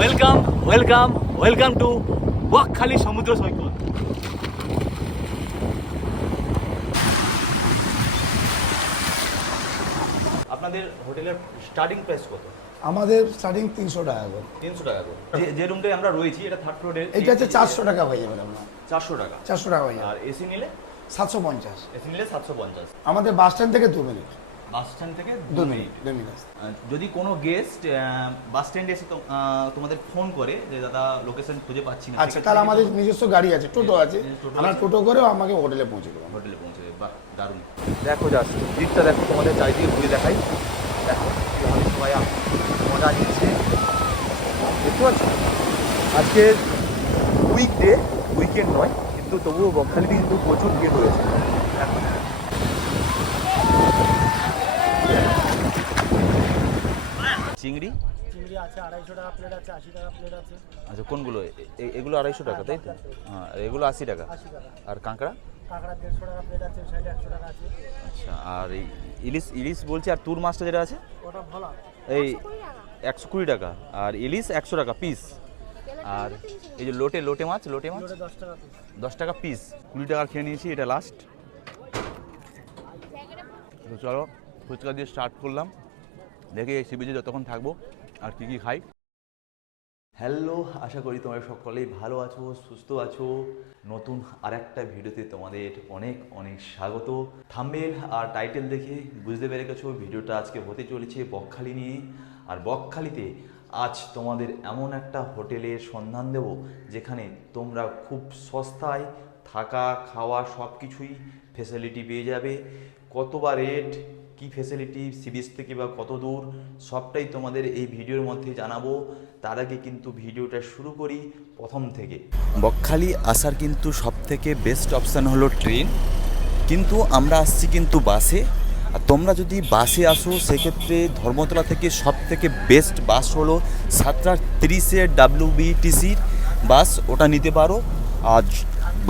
Welcome welcome welcome to Bakkhali সমুদ্র সৈকত। আপনাদের হোটেলের স্টার্টিং প্রাইস কত? আমাদের স্টার্টিং 300 টাকা করে। 300 টাকা করে। যে রুমটায় আমরা রয়েছি এটা থার্ড ফ্লোরে, এটা হচ্ছে 400 টাকা হয়ে যাবে আপনার। 400 টাকা। 400 টাকা হয়ে যাবে। আর এসি নিলে 750। এসি নিলে 750। আমাদের বাস স্ট্যান্ড থেকে 2 মিনিট। বাস স্ট্যান্ড থেকে 2 মিনিট। যদি কোনো গেস্ট বাস স্ট্যান্ডে এসে তোমাদের ফোন করে যে দাদা লোকেশন খুঁজে পাচ্ছি না, আচ্ছা, তাহলে আমাদের নিজস্ব গাড়ি আছে, টোটো আছে, আমরা টোটো করেও আমাকে হোটেলে পৌঁছে দেবো। হোটেলে পৌঁছে দেবে। বাহ, দারুণ। দেখো জাস্ট দিকটা দেখো, তোমাদের চারিদিকে ঘুরে দেখাই। দেখো কীভাবে সবাই মজা নিচ্ছে, দেখতে পাচ্ছ। আজকে উইকডে, উইকেন্ড নয়, কিন্তু তবুও বকখালিতে কিন্তু প্রচুর ভিড় রয়েছে। দেখো চিংড়ি আছে 250 টাকা প্লেট আছে, 80 টাকা প্লেট আছে। আচ্ছা, কোনগুলো? এগুলো 250 টাকা, তাই তো? হ্যাঁ, এগুলো 80 টাকা। আর কাঁকড়া? কাঁকড়া 150 টাকা প্লেট আছে, সাইডে 100 টাকা আছে। আচ্ছা, আর এই ইলিশ ইলিশ বলছি, আর তুর মাছটা যেটা আছে ওটা ভালো। এই 120 টাকা, আর ইলিশ 100 টাকা পিস। আর এই যে লোটে মাছ 10 টাকা পিস। 10 টাকা পিস। 20 টাকা খেয়ে নিয়েছি, এটা লাস্ট। তো চলো ফুচকা দিয়ে স্টার্ট করলাম, দেখি এই সি বিচে যতক্ষণ থাকবো আর কি খাই। হ্যালো, আশা করি তোমরা সকলেই ভালো আছো, সুস্থ আছো। নতুন আর একটা ভিডিওতে তোমাদের অনেক অনেক স্বাগত। থাম্বনেল আর টাইটেল দেখে বুঝতে পেরে গেছো ভিডিওটা আজকে হতে চলেছে বকখালি নিয়ে। আর বকখালিতে আজ তোমাদের এমন একটা হোটেলের সন্ধান দেব যেখানে তোমরা খুব সস্তায় থাকা খাওয়া সব কিছুই ফেসিলিটি পেয়ে যাবে। কত বা রেট, কী ফেসিলিটি, সি বিচ থেকে বা কত দূর, সবটাই তোমাদের এই ভিডিওর মধ্যে জানাবো। তার আগে কিন্তু ভিডিওটা শুরু করি প্রথম থেকে। বকখালি আসার কিন্তু সবথেকে বেস্ট অপশান হলো ট্রেন, কিন্তু আমরা আসছি কিন্তু বাসে। আর তোমরা যদি বাসে আসো সেক্ষেত্রে ধর্মতলা থেকে সবথেকে বেস্ট বাস হলো 7:30-এর WBTCর বাস, ওটা নিতে পারো। আর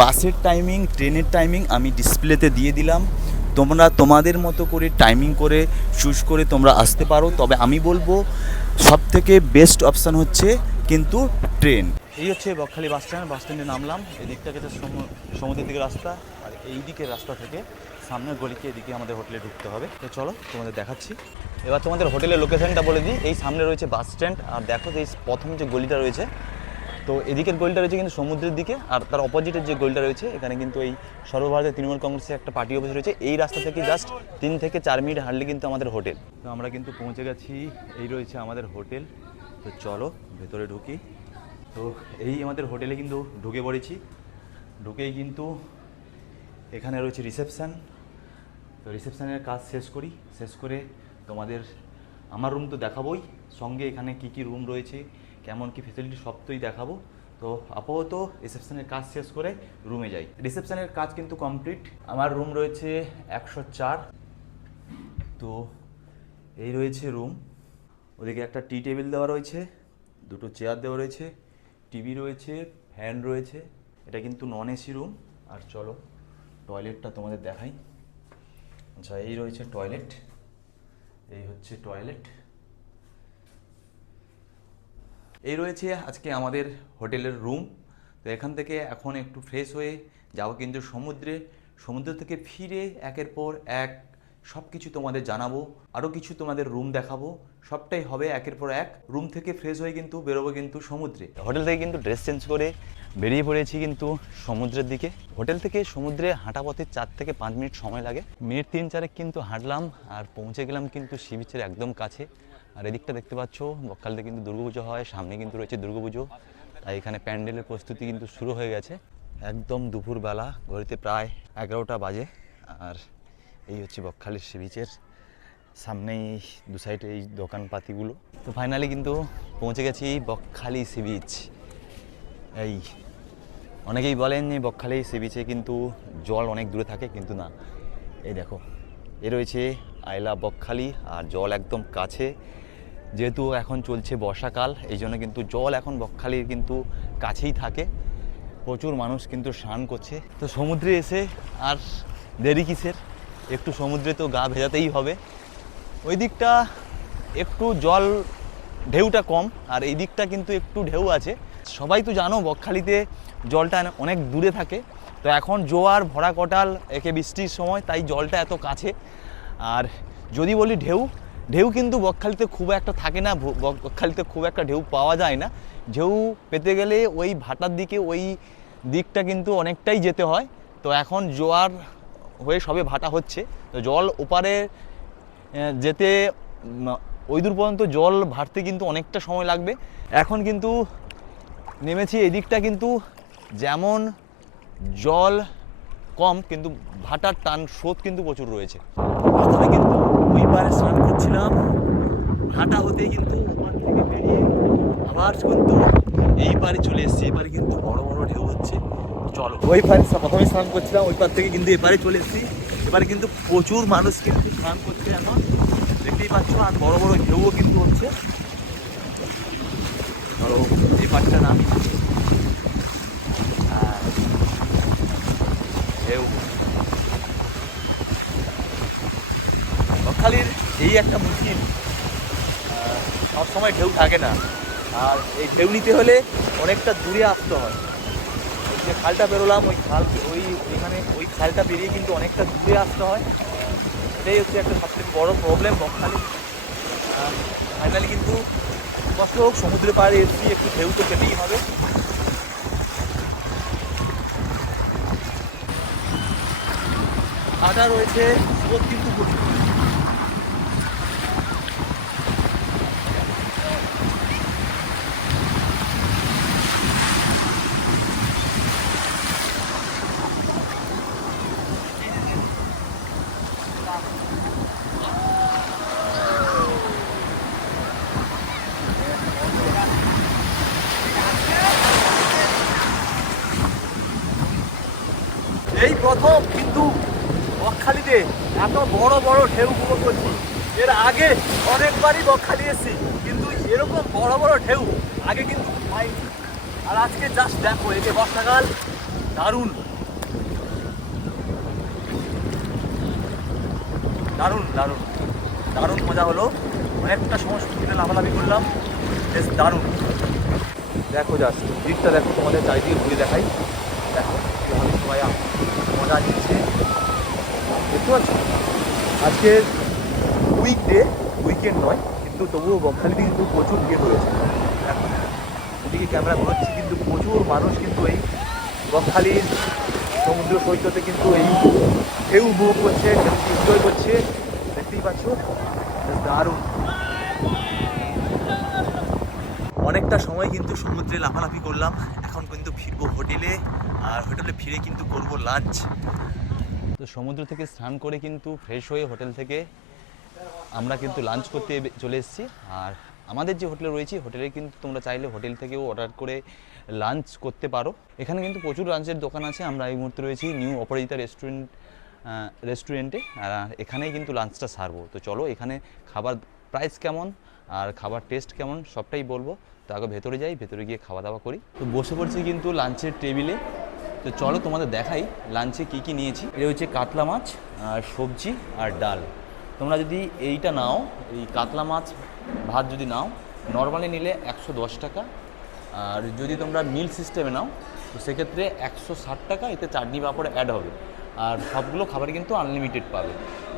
বাসের টাইমিং, ট্রেনের টাইমিং আমি ডিসপ্লেতে দিয়ে দিলাম, তোমরা তোমাদের মতো করে টাইমিং করে চুজ করে তোমরা আসতে পারো। তবে আমি বলবো সবথেকে বেস্ট অপশান হচ্ছে কিন্তু ট্রেন। এই হচ্ছে বকখালি বাস স্ট্যান্ড। বাস স্ট্যান্ডে নামলাম, এদিকটা গেছে সমুদ্রের দিকে রাস্তা, আর এই দিকের রাস্তা থেকে সামনের গলিকে এদিকে আমাদের হোটেলে ঢুকতে হবে। তো চলো তোমাদের দেখাচ্ছি। এবার তোমাদের হোটেলের লোকেশনটা বলে দিই। এই সামনে রয়েছে বাস স্ট্যান্ড, আর দেখো যে এই প্রথম যে গলিটা রয়েছে, তো এদিকের গলিটা রয়েছে কিন্তু সমুদ্রের দিকে, আর তার অপোজিটের যে গলিটা রয়েছে এখানে কিন্তু এই সর্বভারতীয় তৃণমূল কংগ্রেসের একটা পার্টি অফিস রয়েছে। এই রাস্তা থেকে জাস্ট 3 থেকে 4 মিনিট হাঁটলে কিন্তু আমাদের হোটেল। তো আমরা কিন্তু পৌঁছে গেছি, এই রয়েছে আমাদের হোটেল। তো চলো ভেতরে ঢুকি। তো এই আমাদের হোটেলে কিন্তু ঢুকে পড়েছি। ঢুকেই কিন্তু এখানে রয়েছে রিসেপশান। তো রিসেপশানের কাজ শেষ করে তোমাদের আমার রুম তো দেখাবোই, সঙ্গে এখানে কি কি রুম রয়েছে, কেমন কি ফেসিলিটি সবটাই দেখাবো। তো আপাতত রিসেপশনের কাজ শেষ করে রুমে যাই। রিসেপশনের কাজ কিন্তু কমপ্লিট। আমার রুম রয়েছে 104। তো এই রয়েছে রুম। ওদিকে একটা টি টেবিল দেওয়া রয়েছে, 2টো চেয়ার দেওয়া রয়েছে, টিভি রয়েছে, ফ্যান রয়েছে। এটা কিন্তু নন এসি রুম। আর চলো টয়লেটটা তোমাদের দেখাই। আচ্ছা, এই রয়েছে টয়লেট, এই হচ্ছে টয়লেট। এই রয়েছে আজকে আমাদের হোটেলের রুম। তো এখান থেকে এখন একটু ফ্রেশ হয়ে যাবো কিন্তু সমুদ্র থেকে ফিরে একের পর এক সব কিছু তোমাদের জানাবো, আরও কিছু তোমাদের রুম দেখাবো, সবটাই হবে একের পর এক। রুম থেকে ফ্রেশ হয়ে কিন্তু বেরোবো কিন্তু সমুদ্রে। হোটেল থেকে কিন্তু ড্রেস চেঞ্জ করে বেরিয়ে পড়েছি কিন্তু সমুদ্রের দিকে। হোটেল থেকে সমুদ্রে হাঁটা পথে 4 থেকে 5 মিনিট সময় লাগে। মিনিট 3-4 কিন্তু হাঁটলাম আর পৌঁছে গেলাম কিন্তু সি বিচের একদম কাছে। আর এদিকটা দেখতে পাচ্ছ বকখালিতে কিন্তু দুর্গাপুজো হয়, সামনে কিন্তু রয়েছে দুর্গাপুজো, তাই এখানে প্যান্ডেলের প্রস্তুতি কিন্তু শুরু হয়ে গেছে। একদম দুপুরবেলা, ঘড়িতে প্রায় 11টা বাজে। আর এই হচ্ছে বকখালির সি বিচের সামনেই দু সাইডে এই দোকানপাতিগুলো। তো ফাইনালি কিন্তু পৌঁছে গেছি বকখালি সি বিচ। এই অনেকেই বলেন যে বকখালি সি বিচে কিন্তু জল অনেক দূরে থাকে, কিন্তু না, এই দেখো এ রয়েছে আই লাভ বকখালি, আর জল একদম কাছে। যেহেতু এখন চলছে বর্ষাকাল, এই জন্য কিন্তু জল এখন বকখালির কিন্তু কাছেই থাকে। প্রচুর মানুষ কিন্তু স্নান করছে। তো সমুদ্রে এসে আর দেরি কিসের, একটু সমুদ্রে তো গা ভেজাতেই হবে। ওই দিকটা একটু জল ঢেউটা কম, আর এই দিকটা কিন্তু একটু ঢেউ আছে। সবাই তো জানো বকখালিতে জলটা অনেক দূরে থাকে, তো এখন জোয়ার ভরা কটাল একে বৃষ্টির সময়, তাই জলটা এত কাছে। আর যদি বলি ঢেউ, ঢেউ কিন্তু বকখালিতে খুব একটা থাকে না, বকখালিতে খুব একটা ঢেউ পাওয়া যায় না। ঢেউ পেতে গেলে ওই ভাটার দিকে, ওই দিকটা কিন্তু অনেকটাই যেতে হয়। তো এখন জোয়ার হয়ে সবে ভাটা হচ্ছে, তো জল ওপারে যেতে ওই দূর পর্যন্ত জল ভাটতে কিন্তু অনেকটা সময় লাগবে। এখন কিন্তু নেমেছি এদিকটা, কিন্তু যেমন জল কম কিন্তু ভাটার টান স্রোত কিন্তু প্রচুর রয়েছে। প্রথমে কিন্তু ওই পারে স্নান করছিলাম, ভাটা হতেই কিন্তু ওপার থেকে বেরিয়ে আবার কিন্তু এই পারে চলে এসেছি। এপারে কিন্তু বড় বড় ঢেউ হচ্ছে। চলো, ওই পারে প্রথমে স্নান করছিলাম, ওই পার থেকে কিন্তু এপারে চলে এসেছি। এবারে কিন্তু প্রচুর মানুষ কিন্তু স্নান করছে, এখন দেখতেই পাচ্ছ, আর বড় বড় ঢেউও কিন্তু হচ্ছে। চলো এই পারটা নামি। ঢেউ বকখালির এই একটা মুশকিল, সবসময় ঢেউ থাকে না, আর এই ঢেউ নিতে হলে অনেকটা দূরে আসতে হয়। ওই যে খালটা বেরোলাম, ওই খাল, ওইখানে ওই খালটা পেরিয়ে কিন্তু অনেকটা দূরে আসতে হয়। এটাই হচ্ছে একটা সবথেকে বড় প্রবলেম বকখালি। ফাইনালি কিন্তু কষ্ট হোক, সমুদ্রের পাড়ে এসেছি, একটু ঢেউ তো পেতেই হবে। ভাটা রয়েছে, স্রোত কিন্তু প্রচুর। এই প্রথম কিন্তু বকখালিতে এত বড় বড় ঢেউ উপভোগ করছি। এর আগে অনেকবারই বকখালি এসেছি, কিন্তু এরকম বড় বড় ঢেউ আগে কিন্তু পাইনি। আর আজকে জাস্ট দেখো, এই যে বর্ষাকাল, দারুণ দারুণ দারুণ দারুণ মজা হলো। অনেকটা সময় সমুদ্রে লাফালাফি করলাম, বেশ দারুণ। দেখো জাস্ট দিকটা দেখো, তোমাদের চারিদিকে ঘুরে দেখাই। দেখো কীভাবে সবাই মজা নিচ্ছে, দেখতে পাচ্ছ। আজকে উইকেন্ড নয়, কিন্তু তবুও বকখালিতে কিন্তু প্রচুর ভিড় রয়েছে। দেখো এদিকে ক্যামেরা ঘুরছি, কিন্তু প্রচুর মানুষ কিন্তু এই বকখালির সমুদ্র সৈকতে কিন্তু এই ঢেউ উপভোগ করছে, এনজয় করছে, দেখতেই পাচ্ছ, দারুণ। অনেকটা সময় কিন্তু সমুদ্রে লাফালাফি করলাম, এখন কিন্তু ফিরবো হোটেলে, আর হোটেলে ফিরে কিন্তু করব লাঞ্চ। তো সমুদ্র থেকে স্নান করে কিন্তু ফ্রেশ হয়ে হোটেল থেকে আমরা কিন্তু লাঞ্চ করতে চলে এসেছি। আর আমাদের যে হোটেলে রয়েছে, হোটেলে কিন্তু তোমরা চাইলে হোটেল থেকেও অর্ডার করে লাঞ্চ করতে পারো। এখানে কিন্তু প্রচুর লাঞ্চের দোকান আছে। আমরা এই মুহূর্তে রয়েছি নিউ অপরাজিতা রেস্টুরেন্টে, আর এখানেই কিন্তু লাঞ্চটা সারবো। তো চলো, এখানে খাবার প্রাইস কেমন আর খাবার টেস্ট কেমন সবটাই বলবো। তো আগে ভেতরে যাই, ভেতরে গিয়ে খাওয়া দাওয়া করি। তো বসে পড়ছি কিন্তু লাঞ্চের টেবিলে। তো চলো তোমাদের দেখাই লাঞ্চে কী কী নিয়েছি। এটা হচ্ছে কাতলা মাছ আর সবজি আর ডাল। তোমরা যদি এইটা নাও, এই কাতলা মাছ ভাত যদি নাও, নর্মালি নিলে 110 টাকা, আর যদি তোমরা মিল সিস্টেমে নাও তো সেক্ষেত্রে 160 টাকা, এতে চাটনি পাঁপড় অ্যাড হবে। আর সবগুলো খাবারই কিন্তু আনলিমিটেড পাবে।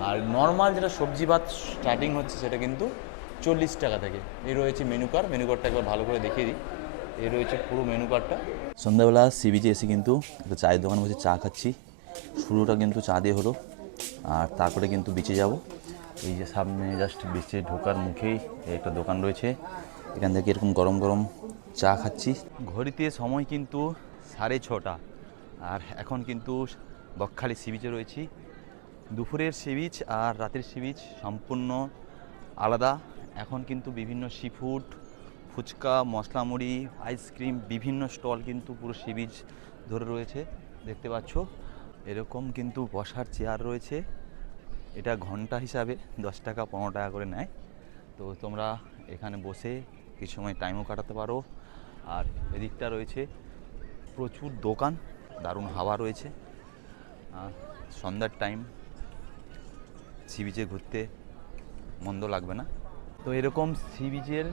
আর নর্মাল যেটা সবজি ভাত স্টার্টিং হচ্ছে সেটা কিন্তু 40 টাকা থেকে। এই রয়েছে মেনু কার্ডটা একবার ভালো করে দেখিয়ে দিই। এই রয়েছে পুরো মেনু কার্ডটা। সন্ধ্যাবেলা সি বিচে এসে কিন্তু একটা চায়ের দোকানে বসে চা খাচ্ছি। শুরুটা কিন্তু চা দিয়ে হলো, আর তারপরে কিন্তু বিচে যাব। এই যে সামনে জাস্ট বিচে ঢোকার মুখেই একটা দোকান রয়েছে, এখান থেকে এরকম গরম গরম চা খাচ্ছি। ঘড়িতে সময় কিন্তু 6:30, আর এখন কিন্তু বকখালি সি বিচে রয়েছি। দুপুরের সি বিচ আর রাতের সি বিচ সম্পূর্ণ আলাদা। এখন কিন্তু বিভিন্ন সি ফুড, ফুচকা, মশলা মুড়ি, আইসক্রিম, বিভিন্ন স্টল কিন্তু পুরো সি বিচ ধরে রয়েছে, দেখতে পাচ্ছ। এরকম কিন্তু বসার চেয়ার রয়েছে, এটা ঘন্টা হিসাবে 10 টাকা 15 টাকা করে নেয়। তো তোমরা এখানে বসে কিছু সময় টাইমও কাটাতে পারো। আর এদিকটা রয়েছে প্রচুর দোকান, দারুণ হাওয়া রয়েছে। সন্ধ্যার টাইম সি বিচে ঘুরতে মন্দ লাগবে না। তো এরকম সি বিচের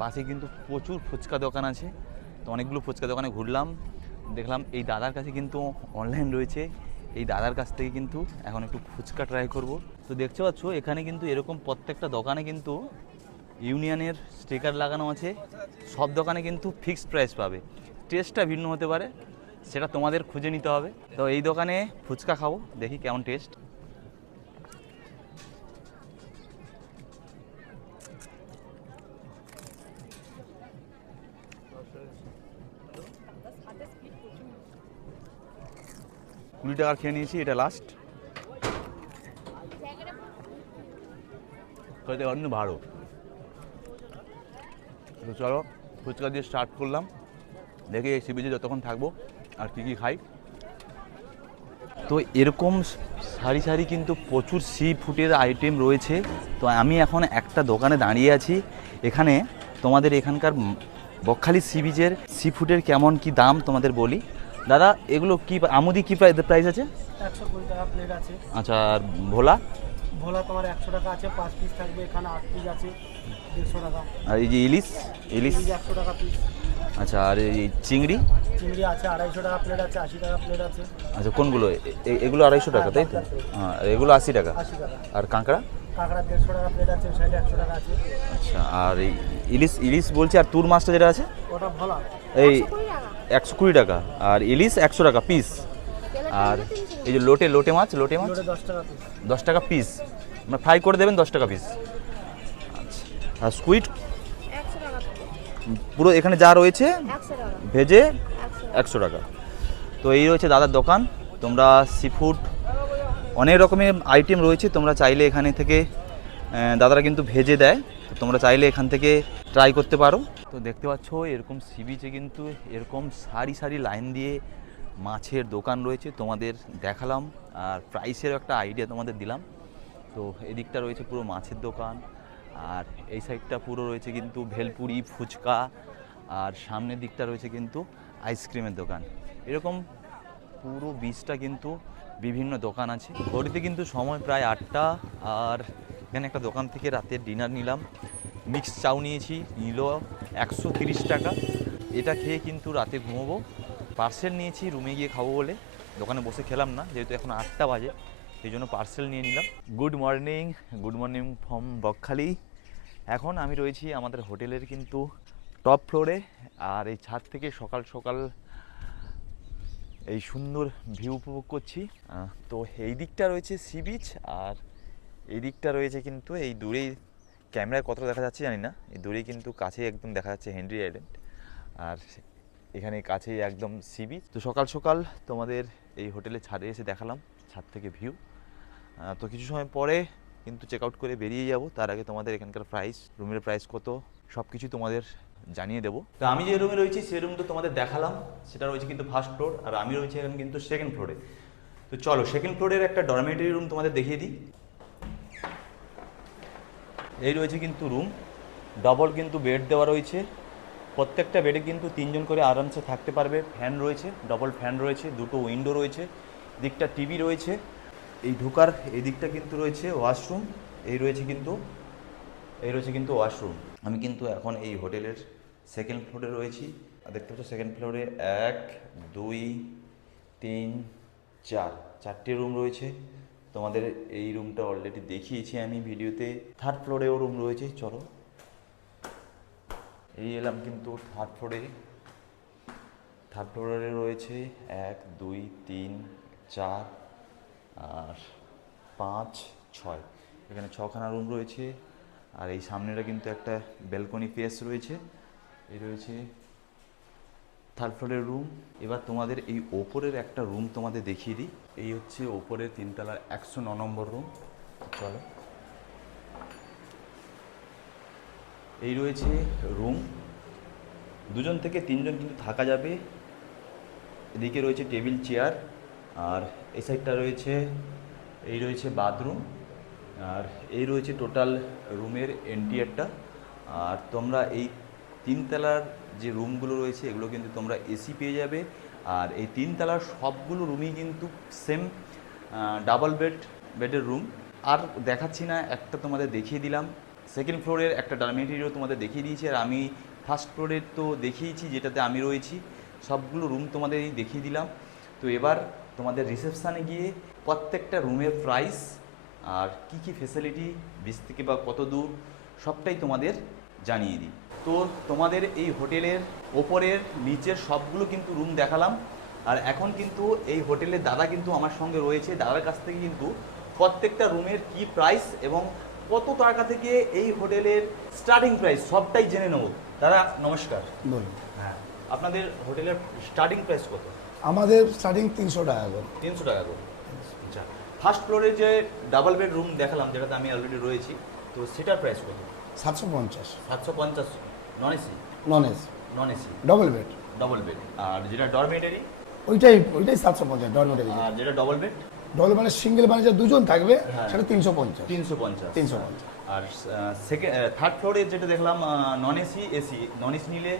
পাশে কিন্তু প্রচুর ফুচকা দোকান আছে। তো অনেকগুলো ফুচকা দোকানে ঘুরলাম, দেখলাম এই দাদার কাছে কিন্তু অনলাইন রয়েছে। এই দাদার কাছ থেকে কিন্তু এখন একটু ফুচকা ট্রাই করব। তো দেখতে পাচ্ছ এখানে কিন্তু এরকম প্রত্যেকটা দোকানে কিন্তু ইউনিয়নের স্টিকার লাগানো আছে। সব দোকানে কিন্তু ফিক্সড প্রাইস পাবে, টেস্টটা ভিন্ন হতে পারে, সেটা তোমাদের খুঁজে নিতে হবে। তো এই দোকানে ফুচকা খাবো, দেখি কেমন টেস্ট। $20 খেয়ে নিয়েছি, এটা লাস্ট। খেতে অন্য ভালো। তো চলো ফুচকা দিয়ে স্টার্ট করলাম, দেখি এই সি বিচে যতক্ষণ থাকবো আর কী কী খাই। তো এরকম সারি সারি কিন্তু প্রচুর সি ফুডের আইটেম রয়েছে। তো আমি এখন একটা দোকানে দাঁড়িয়ে আছি। এখানে তোমাদের এখানকার বকখালি সি বিচের সি ফুডের কেমন কি দাম তোমাদের বলি। দাদা এগুলো কি আমুদি কি প্রাইস আছে? 120 টাকা প্লেট আছে। আচ্ছা, আর ভোলা? ভোলা তোমার 100 টাকা আছে, 5 পিস থাকবে, এখানে 8 পিস আছে 150 টাকা। আর এই যে ইলিশ? ইলিশ 100 টাকা পিস। আচ্ছা, আর এই চিংড়ি? চিংড়ি আছে 250 টাকা প্লেট আছে, 80 টাকা প্লেট আছে। আচ্ছা, কোনগুলো? এগুলো 250 টাকা তাই তো? হ্যাঁ, আর এগুলো 80 টাকা। 80 টাকা। আর কাঁকড়া? কাঁকড়া 150 টাকা প্লেট আছে, ওই সাইডে 100 টাকা আছে। আচ্ছা, আর এই ইলিশ ইলিশ বলছি, আর তুর মাছটা যেটা আছে ওটা ভোলা এই 120 টাকা, আর ইলিশ 100 টাকা পিস। আর এই যে লোটে লোটে মাছ, লোটে মাছ ওটা 10 টাকা পিস। 10 টাকা পিস, মানে ফ্রাই করে দেবেন 10 টাকা পিস। আচ্ছা, আর স্কুইড 100 টাকা। পুরো এখানে যা রয়েছে 100 টাকা। ভেজে 100 100 টাকা। তো এই রয়েছে দাদার দোকান। তোমরা সি ফুড অনেক রকমের আইটেম রয়েছে, তোমরা চাইলে এখানে থেকে দাদারা কিন্তু ভেজে দেয়, তো তোমরা চাইলে এখান থেকে ট্রাই করতে পারো। তো দেখতে পাচ্ছ এরকম সি বিচে কিন্তু এরকম সারি সারি লাইন দিয়ে মাছের দোকান রয়েছে, তোমাদের দেখালাম আর প্রাইসের একটা আইডিয়া তোমাদের দিলাম। তো এদিকটা রয়েছে পুরো মাছের দোকান, আর এই সাইডটা পুরো রয়েছে কিন্তু ভেলপুরি, ফুচকা, আর সামনের দিকটা রয়েছে কিন্তু আইসক্রিমের দোকান। এরকম পুরো বিচটা কিন্তু বিভিন্ন দোকান আছে। ঘড়িতে কিন্তু সময় প্রায় 8টা। আর এখানে একটা দোকান থেকে রাতের ডিনার নিলাম, মিক্স চাউ নিয়েছি, নিল 130 টাকা। এটা খেয়ে কিন্তু রাতে ঘুমোবো। পার্সেল নিয়েছি রুমে গিয়ে খাবো বলে, দোকানে বসে খেলাম না, যেহেতু এখন 8টা বাজে, সেই জন্য পার্সেল নিয়ে নিলাম। Good morning from Bakkhali. এখন আমি রয়েছি আমাদের হোটেলের কিন্তু টপ ফ্লোরে, আর এই ছাদ থেকে সকাল সকাল এই সুন্দর ভিউ উপভোগ করছি। তো এই দিকটা রয়েছে সি বিচ, আর এই দিকটা রয়েছে কিন্তু এই দূরেই, ক্যামেরায় কতটা দেখা যাচ্ছে জানি না, এই দূরেই কিন্তু কাছেই একদম দেখা যাচ্ছে হেনরি আইল্যান্ড, আর এখানে কাছেই একদম সি বিচ। তো সকাল সকাল তোমাদের এই হোটেলে ছাদে এসে দেখালাম ছাদ থেকে ভিউ। তো কিছু সময় পরে কিন্তু চেক আউট করে বেরিয়ে যাব। তার আগে তোমাদের এখানকার প্রাইস, রুমের প্রাইস কত, সব কিছু তোমাদের জানিয়ে দেবো। তো আমি যে রুমে রয়েছি সেই রুম তো তোমাদের দেখালাম, সেটা রয়েছে কিন্তু ফার্স্ট ফ্লোর, আর আমি রয়েছি এখানে কিন্তু সেকেন্ড ফ্লোরে। তো চলো সেকেন্ড ফ্লোরের একটা ডরমেটরি রুম তোমাদের দেখিয়ে দিই। এই রয়েছে কিন্তু রুম, ডবল কিন্তু বেড দেওয়া রয়েছে, প্রত্যেকটা বেডে কিন্তু 3 জন করে আরামসে থাকতে পারবে। ফ্যান রয়েছে, ডবল ফ্যান রয়েছে, দুটো উইন্ডো রয়েছে, দিকটা টিভি রয়েছে। এই ঢোকার এই দিকটা কিন্তু রয়েছে ওয়াশরুম, এই রয়েছে কিন্তু ওয়াশরুম। আমি কিন্তু এখন এই হোটেলের সেকেন্ড ফ্লোরে রয়েছি, আর দেখতে পাচ্ছ সেকেন্ড ফ্লোরে 1 2 3 4 চারটে রুম রয়েছে। তোমাদের এই রুমটা অলরেডি দেখিয়েছি আমি ভিডিওতে। থার্ড ফ্লোরেও রুম রয়েছে, চলো এই এলাম কিন্তু থার্ড ফ্লোরে। থার্ড ফ্লোরে রয়েছে 1 2 3 4 আর 5 6, এখানে 6খানা রুম রয়েছে। আর এই সামনেটা কিন্তু একটা ব্যালকনি পেস রয়েছে। এই রয়েছে থার্ড ফ্লোরের রুম। এবার তোমাদের এই ওপরের একটা রুম তোমাদের দেখিয়ে দিই। এই হচ্ছে ওপরের 3 তলার 109 নম্বর রুম। চলো, এই রয়েছে রুম, 2 থেকে 3 জন কিন্তু থাকা যাবে। এদিকে রয়েছে টেবিল চেয়ার, আর এই সাইডটা রয়েছে, এই রয়েছে বাথরুম, আর এই রয়েছে টোটাল রুমের এন্টিয়ারটা। আর তোমরা এই 3 তলার যে রুমগুলো রয়েছে এগুলো কিন্তু তোমরা এসি পেয়ে যাবে। আর এই 3 তলার সবগুলো রুমই কিন্তু সেম ডাবল বেডের রুম। আর দেখাচ্ছি না, একটা তোমাদের দেখিয়ে দিলাম সেকেন্ড ফ্লোরের একটা ডরমেটরিও তোমাদের দেখিয়ে দিয়েছি, আর আমি ফার্স্ট ফ্লোরের তো দেখিয়েছি, যেটাতে আমি রয়েছি। সবগুলো রুম তোমাদের দেখিয়ে দিলাম। তো এবার তোমাদের রিসেপশানে গিয়ে প্রত্যেকটা রুমের প্রাইস আর কি কি ফেসিলিটি, বিচ থেকে বা কত দূর, সবটাই তোমাদের জানিয়ে দিই। তো তোমাদের এই হোটেলের ওপরের নিচের সবগুলো কিন্তু রুম দেখালাম। আর এখন কিন্তু এই হোটেলের দাদা কিন্তু আমার সঙ্গে রয়েছে। দাদার কাছ থেকে কিন্তু প্রত্যেকটা রুমের কি প্রাইস এবং কত টাকা থেকে এই হোটেলের স্টার্টিং প্রাইস সবটাই জেনে নেব। দাদা নমস্কার। বলুন। হ্যাঁ, আপনাদের হোটেলের স্টার্টিং প্রাইস কত? আমাদের স্টার্টিং 300 টাকা করে। 300 টাকা করে। আচ্ছা, ফার্স্ট ফ্লোরে যে ডাবল বেড রুম দেখালাম, যেটাতে আমি অলরেডি রয়েছি, তো সেটার প্রাইস কত? 750। 750 non AC? Non AC. Non AC double bed. Double bed. আর যেটা ডরমেটারি? ওইটাই 750 ডরমেটারি। আর যেটা ডবল বেড? ডবল মানে সিঙ্গেল মানে যে দুজন থাকবে হ্যাঁ। সেটা 350। 350। 350। আর সেকেন্ড থার্ড ফ্লোরে যেটা দেখলাম non AC, AC. Non AC নিলে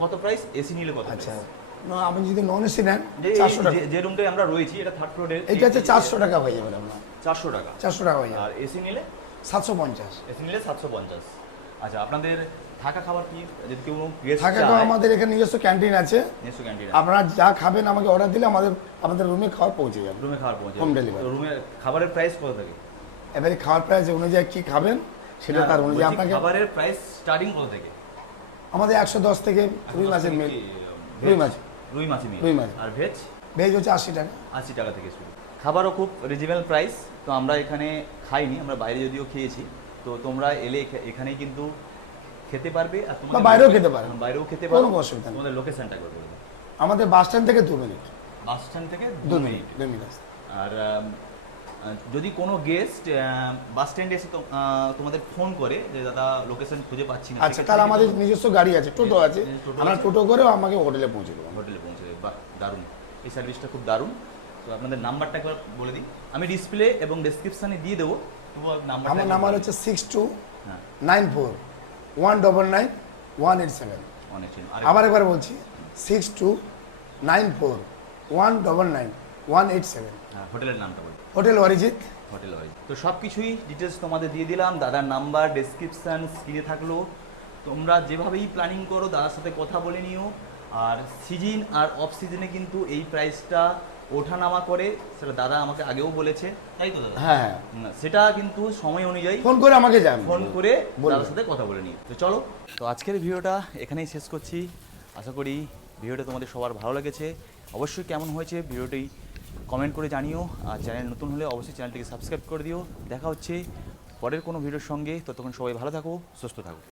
কত প্রাইস, এসি নিলে কত? আচ্ছা, না আপনি যদি নন এসি নেন যে 400 টাকা। যে রুমটায় আমরা রয়েছি এটা থার্ড ফ্লোরে, এটা হচ্ছে 400 টাকা হয়ে যাবে আপনার। 400 টাকা। 400 টাকা হয়ে যাবে। আর এসি নিলে? 750। এসি নিলে 750। আচ্ছা, আপনাদের থাকা খাবার কি, যদি কেউ গেস্ট থাকাটা আমাদের এখানে নিজস্ব ক্যান্টিন আছে। নিজস্ব ক্যান্টিন? আপনারা যা খাবেন আমাকে অর্ডার দিলে আমাদের রুমে খাবার পৌঁছে যাবে। রুমে খাবার পৌঁছে Home delivery। তো রুমের খাবারের প্রাইস কত থাকে? এবারে খাওয়ার প্রাইস অনুযায়ী কি খাবেন সেটা তার অনুযায়ী বলছি, আপনাকে। খাবারের প্রাইস স্টার্টিং কত থেকে? আমাদের 110 থেকে রুই মাছের মিল। রুই মাছ। রুই মাছ মিল। রুই মাছ। আর ভেজ? ভেজ হচ্ছে 80 টাকা। 80 টাকা থেকে শুরু। খাবারও খুব রিজনেবল প্রাইস। তো আমরা এখানে খাইনি, আমরা বাইরে যদিও খেয়েছি। তো তোমরা এলে এখানেই কিন্তু খেতে পারবে। আর বা বাইরেও খেতে পারো। বাইরেও খেতে কোনো পারো। অসুবিধা নেই। তোমাদের লোকেশনটা করে দেবো। আমাদের বাস স্ট্যান্ড থেকে 2 মিনিট। বাস স্ট্যান্ড থেকে 2 2 মিনিট। মিনিট। 2 মিনিট। আর যদি কোনো গেস্ট বাস স্ট্যান্ডে এসে তোমাদের ফোন করে যে দাদা লোকেশন খুঁজে পাচ্ছি না, আচ্ছা, তাহলে আমাদের নিজস্ব গাড়ি আছে, টোটো আছে। টোটো আমরা আছে। টোটো করেও আমাকে হোটেলে পৌঁছে দেবো। হোটেলে পৌঁছে দেবে। বাহ, দারুণ। এই সার্ভিসটা খুব দারুণ। তো আপনাদের নাম্বারটা একবার বলে দিই। আমি ডিসপ্লে এবং ডেসক্রিপশানে দিয়ে দেবো। তবু নাম্বার, আমার নাম্বার হচ্ছে হ্যাঁ 6294199187। অনেক ছিল। আবার একবার বলছি 6294199187। হ্যাঁ, হোটেলের নামটা বলি। হোটেল অরিজিৎ। Hotel wise. তো সব কিছুই ডিটেলস তোমাদের দিয়ে দিলাম। দাদার নাম্বার ডেসক্রিপশান স্ক্রিনে থাকলো। তোমরা যেভাবেই প্ল্যানিং করো দাদার সাথে কথা বলে নিও। আর সিজন আর অফ সিজনে কিন্তু এই প্রাইসটা ওঠানামা করে, সেটা দাদা আমাকে আগেও বলেছে, তাই তো দাদা? হ্যাঁ, সেটা কিন্তু সময় অনুযায়ী ফোন করে আমাকে যান। ফোন করে বলবেন। দাদার সাথে কথা বলে নিই। তো চলো, তো আজকের ভিডিওটা এখানেই শেষ করছি। আশা করি ভিডিওটা তোমাদের সবার ভালো লেগেছে। অবশ্যই কেমন হয়েছে ভিডিওটি কমেন্ট করে জানিও। আর চ্যানেল নতুন হলে অবশ্যই চ্যানেলটিকে সাবস্ক্রাইব করে দিও। দেখা হচ্ছে পরের কোনো ভিডিওর সঙ্গে। ততক্ষণ সবাই ভালো থাকো, সুস্থ থাকো।